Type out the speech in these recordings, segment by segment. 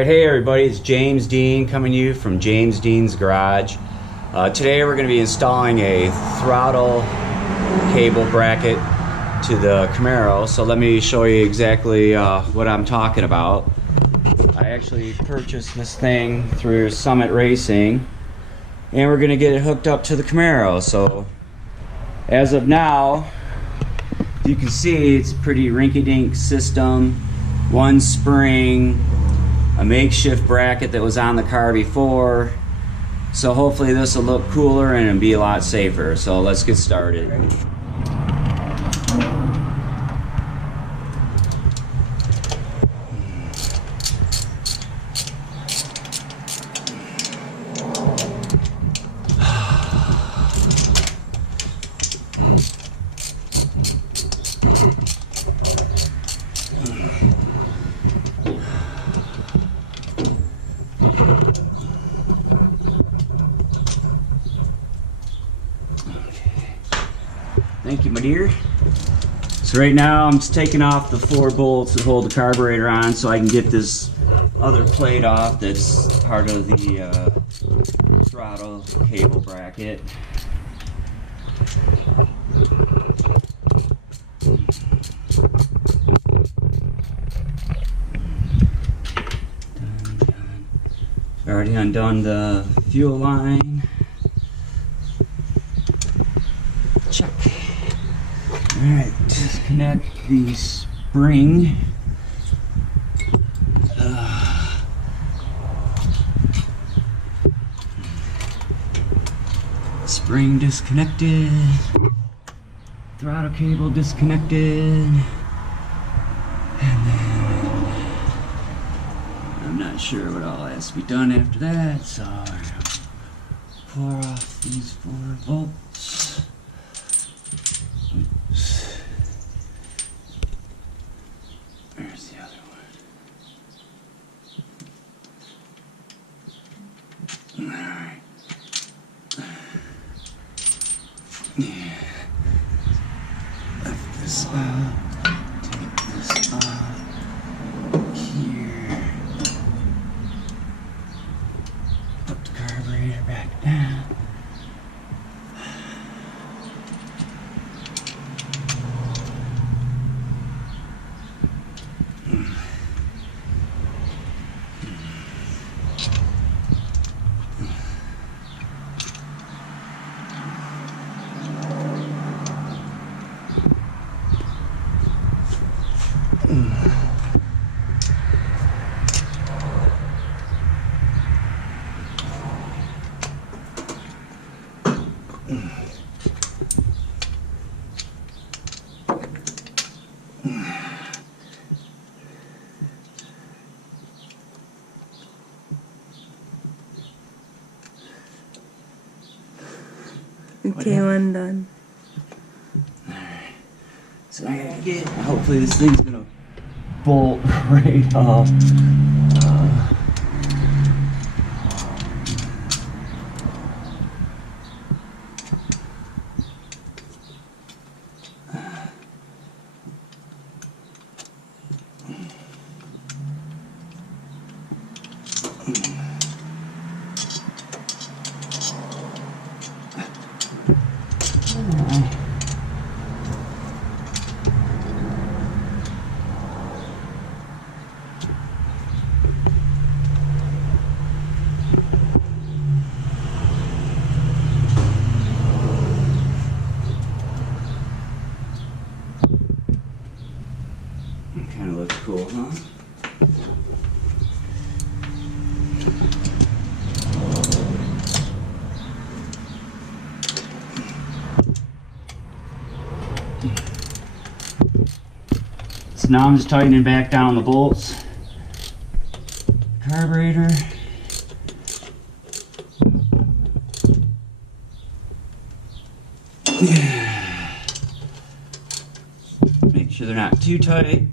Alright, hey everybody, it's James Dean coming to you from James Dean's Garage. Today we're going to be installing a throttle cable bracket to the Camaro, so let me show you exactly what I'm talking about. I actually purchased this thing through Summit Racing, and we're going to get it hooked up to the Camaro. So as of now, you can see it's a pretty rinky-dink system. One spring, a makeshift bracket that was on the car before. So hopefully this will look cooler and it'll be a lot safer. So let's get started. Thank you, my dear. So right now I'm just taking off the 4 bolts that hold the carburetor on so I can get this other plate off that's part of the throttle cable bracket. Already undone the fuel line. Check. Alright, disconnect the spring. Spring disconnected. Throttle cable disconnected. And then I'm not sure what all has to be done after that, so pour off these 4 bolts. Oops. Where's the other one? Alright. Yeah. Lift this up. Take this off. Here. Put the carburetor back down. Okay, one done. Alright. So I gotta get, hopefully this thing's gonna bolt right off. Kind of looks cool, huh? So now I'm just tightening back down the bolts. Carburetor. Make sure they're not too tight.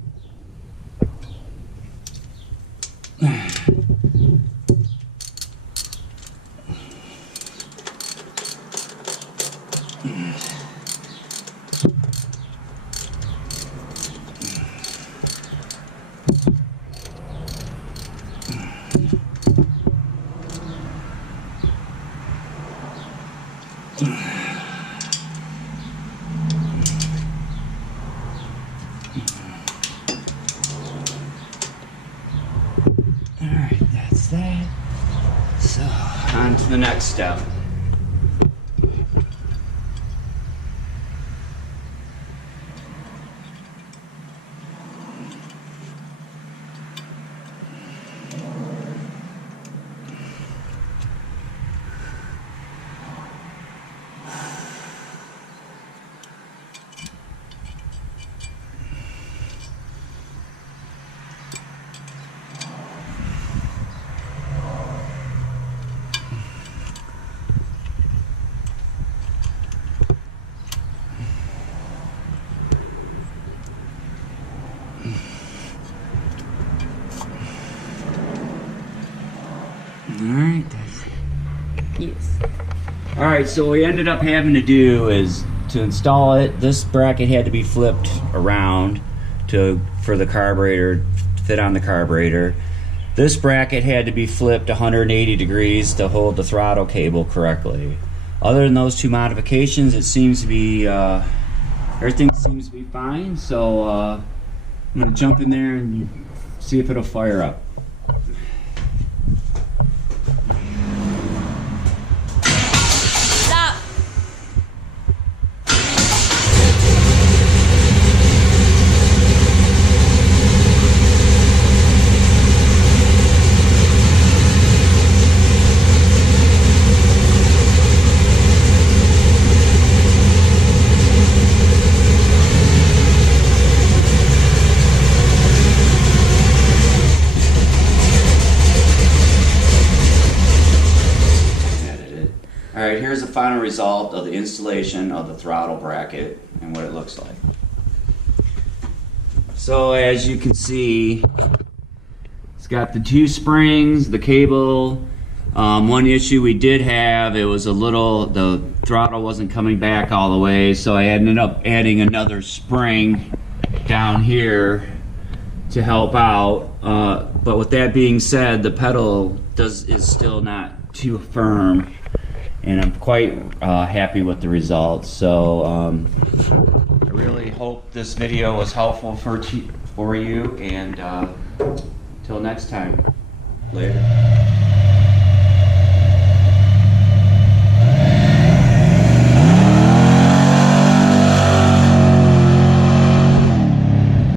on to the next step. Alright. Yes. Alright, so what we ended up having to do is to install it, this bracket had to be flipped around for the carburetor, to fit on the carburetor. This bracket had to be flipped 180 degrees to hold the throttle cable correctly. Other than those two modifications, it seems to be, everything seems to be fine, so I'm going to jump in there and see if it'll fire up. Stop. Alright, here's the final result of the installation of the throttle bracket and what it looks like. So as you can see, it's got the two springs, the cable. One issue we did have, the throttle wasn't coming back all the way, so I ended up adding another spring down here to help out. But with that being said, the pedal is still not too firm, and I'm quite happy with the results. So I really hope this video was helpful for you, and till next time, later.